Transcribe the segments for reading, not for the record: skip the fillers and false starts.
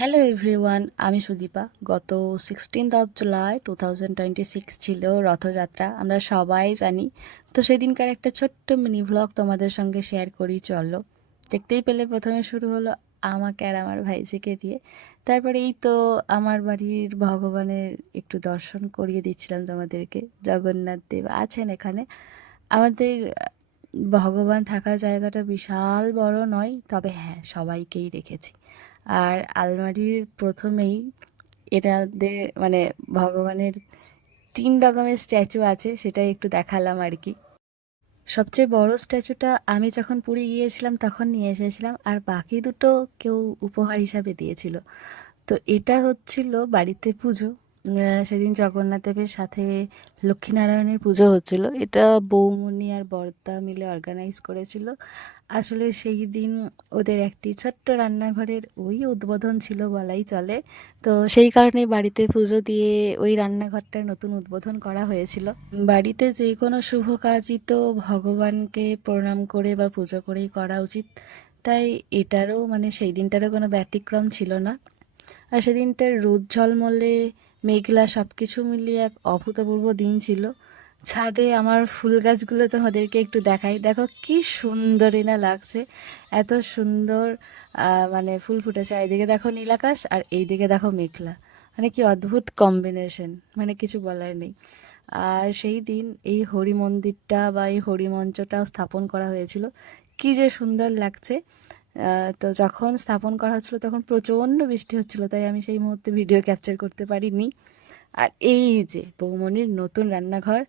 Hello everyone, আমি সুদীপা। গত 16 জুলাই 2026 ছিল রথযাত্রা, আমরা সবাই জানি। তো সেদিনকার একটা ছোট্ট মিনি ভ্লগ তোমাদের সঙ্গে শেয়ার করি, চলো। দেখতেই পেলে প্রথমে শুরু হলো আমাকে আর আমার ভাইজিকে দিয়ে। তারপরে এই তো আমার বাড়ির ভগবানের একটু দর্শন করিয়ে দিচ্ছিলাম তোমাদেরকে। জগন্নাথ দেব আছেন এখানে। আমাদের ভগবান থাকার জায়গাটা বিশাল বড় নয়, তবে হ্যাঁ, সবাইকেই রেখেছি। আর আলমারির প্রথমেই এনাদের মানে ভগবানের 3 রকমের স্ট্যাচু আছে, সেটাই একটু দেখালাম আর কি। সবচেয়ে বড় স্ট্যাচুটা আমি যখন পুরী গিয়েছিলাম তখন নিয়ে এসেছিলাম, আর বাকি দুটো কেউ উপহার হিসাবে দিয়েছিল। তো এটা হচ্ছিল বাড়িতে পুজো। সেদিন জগন্নাথ দেবের সাথে লক্ষ্মীনারায়ণের পুজো হচ্ছিল। এটা বৌমনি আর বর্দা মিলে অর্গানাইজ করেছিল। আসলে সেই দিন ওদের একটি ছোট্ট রান্নাঘরের ওই উদ্বোধন ছিল বলাই চলে। তো সেই কারণেই বাড়িতে পুজো দিয়ে ওই রান্নাঘরটার নতুন উদ্বোধন করা হয়েছিল। বাড়িতে যে কোনো শুভ কাজই তো ভগবানকে প্রণাম করে বা পুজো করেই করা উচিত। তাই এটারও সেই দিনটারও কোনো ব্যতিক্রম ছিল না। আর সেদিনটার রোদ ঝলমলে মেঘলা সব কিছু মিলিয়ে এক অভূতপূর্ব দিন ছিল। ছাদে আমার ফুল গাছগুলো তোমাদেরকে একটু দেখাই, দেখো কি সুন্দরই না লাগছে। এত সুন্দর ফুল ফুটেছে। এইদিকে দেখো নীলাকাশ আর এইদিকে দেখো মেঘলা, কি অদ্ভুত কম্বিনেশন, কিছু বলার নেই। আর সেই দিন এই হরি মন্দিরটা বা এই হরি মঞ্চটাও স্থাপন করা হয়েছিল, কি যে সুন্দর লাগছে। তো যখন স্থাপন করা হচ্ছিল তখন প্রচণ্ড বৃষ্টি হচ্ছিল, তাই আমি সেই মুহূর্তে ভিডিও ক্যাপচার করতে পারিনি। আর এই যে বৌমনির নতুন রান্নাঘর,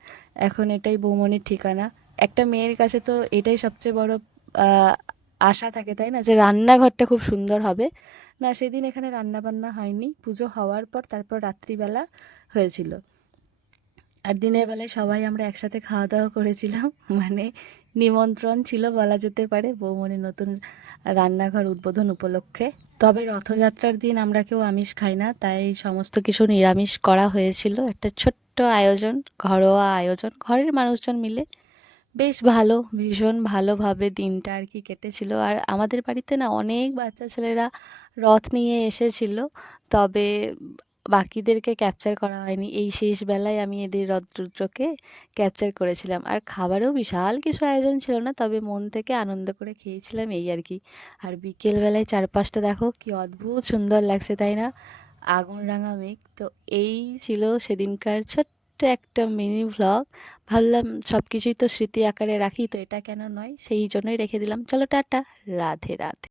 এখন এটাই বৌমনির ঠিকানা। একটা মেয়ের কাছে তো এটাই সবচেয়ে বড় আহ, আশা থাকে, তাই না, যে রান্নাঘরটা খুব সুন্দর হবে। না, সেদিন এখানে রান্না বান্না হয়নি, পুজো হওয়ার পর তারপর রাত্রিবেলা হয়েছিল। আর দিনের বেলায় সবাই আমরা একসাথে খাওয়া দাওয়া করেছিলাম। মানে নিমন্ত্রণ ছিল বলা যেতে পারে বৌমনির নতুন রান্নাঘর উদ্বোধন উপলক্ষে। তবে রথযাত্রার দিন আমরা কেউ আমিষ খাই না, তাই সমস্ত কিছু নিরামিষ করা হয়েছিল। একটা ছোট্ট আয়োজন, ঘরোয়া আয়োজন, ঘরের মানুষজন মিলে বেশ ভালো, ভীষণ ভালোভাবে দিনটা আর কি কেটেছিল। আর আমাদের বাড়িতে না অনেক বাচ্চা ছেলেরা রথ নিয়ে এসেছিল, তবে বাকিদেরকে ক্যাপচার করা হয়নি। এই শেষ বেলায় আমি এদের রথরুদ্রকে ক্যাপচার করেছিলাম। আর খাবারও বিশাল কিছু আয়োজন ছিল না, তবে মন থেকে আনন্দ করে খেয়েছিলাম, এই আর কি। আর বিকেলবেলায় চারপাশটা দেখো কি অদ্ভুত সুন্দর লাগছে, তাই না? আগুন রাঙা মেঘ। তো এই ছিল সেদিনকার ছোট্ট একটা মিনি ভ্লগ। ভাবলাম সব কিছুই তো স্মৃতি আকারে রাখি, তো এটা কেন নয়, সেই জন্যই রেখে দিলাম। চলো টাটা, রাধে রাধে।